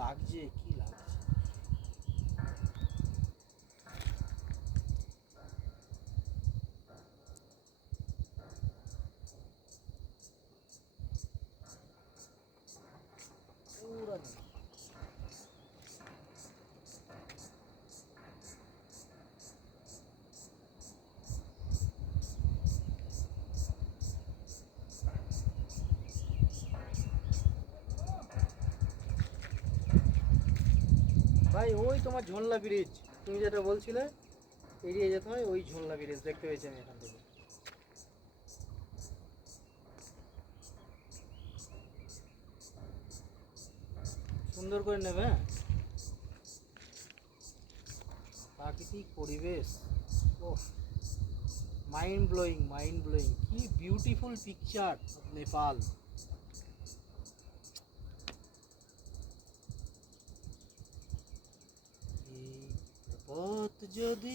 লাগছে, কি লাগছে। পুরা ভাই ওই তোমার ঝোলনা ব্রিজ, তুমি যেটা বলছিলে এড়িয়ে যেতে হয়, ওই ঝোলনা ব্রিজ দেখতে পেয়েছি আমি এখান থেকে। সুন্দর করে নেবে, হ্যাঁ। প্রাকৃতিক পরিবেশ, ও মাইন্ড ব্লোয়িং, মাইন্ড ব্লোয়িং, কি বিউটিফুল পিকচার অফ নেপাল। এই পথ যদি